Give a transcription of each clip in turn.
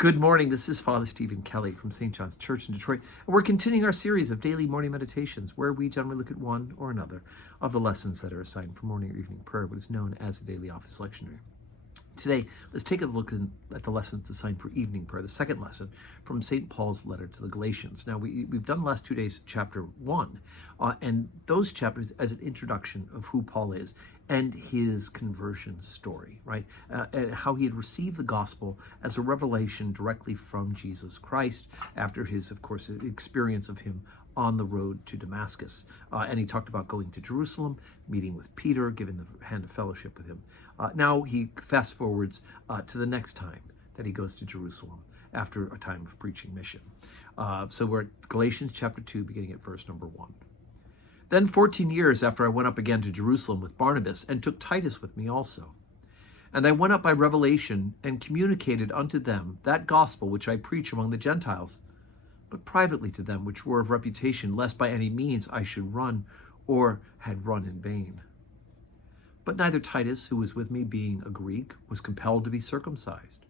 Good morning. This is Father Stephen Kelly from St. John's Church in Detroit. And we're continuing our series of daily morning meditations where we generally look at one or another of the lessons that are assigned for morning or evening prayer, what is known as the daily office lectionary. Today, let's take a look at the lessons assigned for evening prayer, the second lesson from St. Paul's letter to the Galatians. Now, we've done the last 2 days chapter 1, and those chapters as an introduction of who Paul is and his conversion story, right? And how he had received the gospel as a revelation directly from Jesus Christ after his, of course, experience of him on the road to Damascus. And he talked about going to Jerusalem, meeting with Peter, giving the hand of fellowship with him. Now he fast forwards to the next time that he goes to Jerusalem after a time of preaching mission. So we're at Galatians chapter 2, beginning at verse number 1. Then 14 years after I went up again to Jerusalem with Barnabas, and took Titus with me also. And I went up by revelation, and communicated unto them that gospel which I preach among the Gentiles, but privately to them which were of reputation, lest by any means I should run, or had run in vain. But neither Titus, who was with me, being a Greek, was compelled to be circumcised.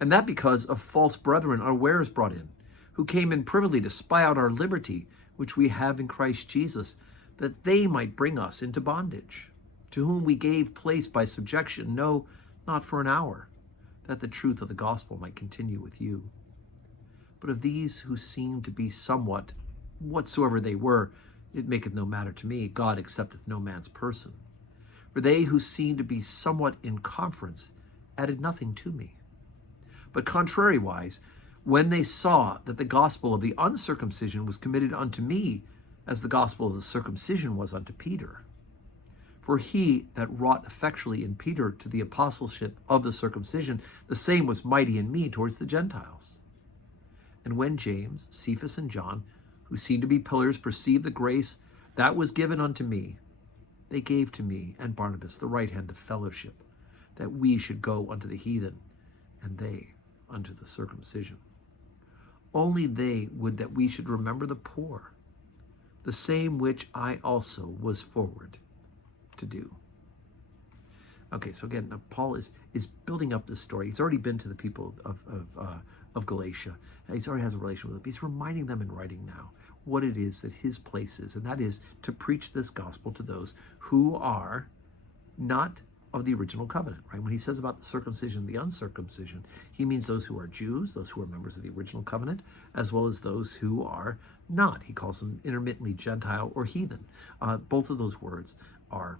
And that because of false brethren unawares brought in, who came in privily to spy out our liberty, which we have in Christ Jesus, that they might bring us into bondage, to whom we gave place by subjection, no, not for an hour, that the truth of the gospel might continue with you. But of these who seemed to be somewhat, whatsoever they were, it maketh no matter to me, God accepteth no man's person. For they who seemed to be somewhat in conference added nothing to me. But contrariwise, when they saw that the gospel of the uncircumcision was committed unto me, as the gospel of the circumcision was unto Peter. For he that wrought effectually in Peter to the apostleship of the circumcision, the same was mighty in me towards the Gentiles. And when James, Cephas, and John, who seemed to be pillars, perceived the grace that was given unto me, they gave to me and Barnabas the right hand of fellowship, that we should go unto the heathen, and they unto the circumcision. Only they would that we should remember the poor, the same which I also was forward to do. Okay, so again, Paul is building up this story. He's already been to the people of Galatia. He already has a relation with them. He's reminding them in writing now what it is that his place is, and that is to preach this gospel to those who are not of the original covenant, right? When he says about the circumcision, the uncircumcision, he means those who are Jews, those who are members of the original covenant, as well as those who are not. He calls them intermittently Gentile or heathen. Both of those words are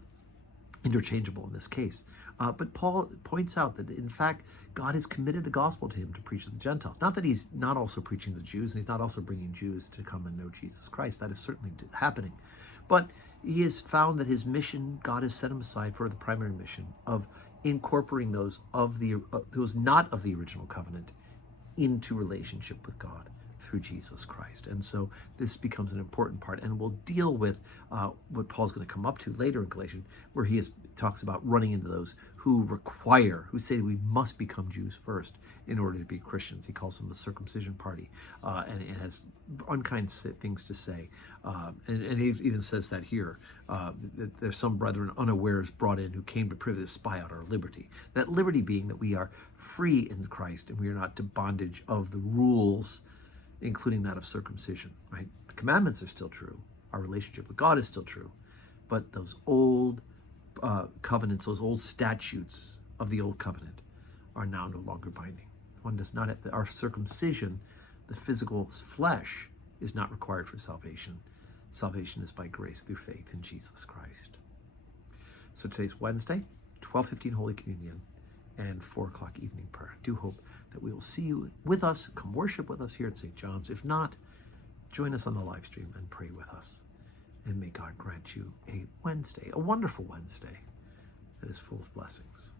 interchangeable in this case. But Paul points out that, in fact, God has committed the gospel to him to preach to the Gentiles. Not that he's not also preaching to the Jews, and he's not also bringing Jews to come and know Jesus Christ. That is certainly happening. But he has found that his mission, God has set him aside for the primary mission of incorporating those not of the original covenant into relationship with God through Jesus Christ. And so this becomes an important part, and we'll deal with what Paul's going to come up to later in Galatians, where he talks about running into those who say we must become Jews first in order to be Christians. He calls them the circumcision party, and it has unkind things to say. And he even says that here, that there's some brethren unawares brought in who came to privily spy out our liberty. That liberty being that we are free in Christ and we are not to bondage of the rules, including that of circumcision, right? The commandments are still true. Our relationship with God is still true. But those old covenants, those old statutes of the old covenant are now no longer binding. One does not have, our circumcision, the physical flesh, is not required for salvation. Salvation is by grace through faith in Jesus Christ. So today's Wednesday, 12:15 Holy Communion, and 4 o'clock evening prayer. I do hope that we will see you with us, come worship with us here at St. John's. If not, join us on the live stream and pray with us. And may God grant you a Wednesday, a wonderful Wednesday that is full of blessings.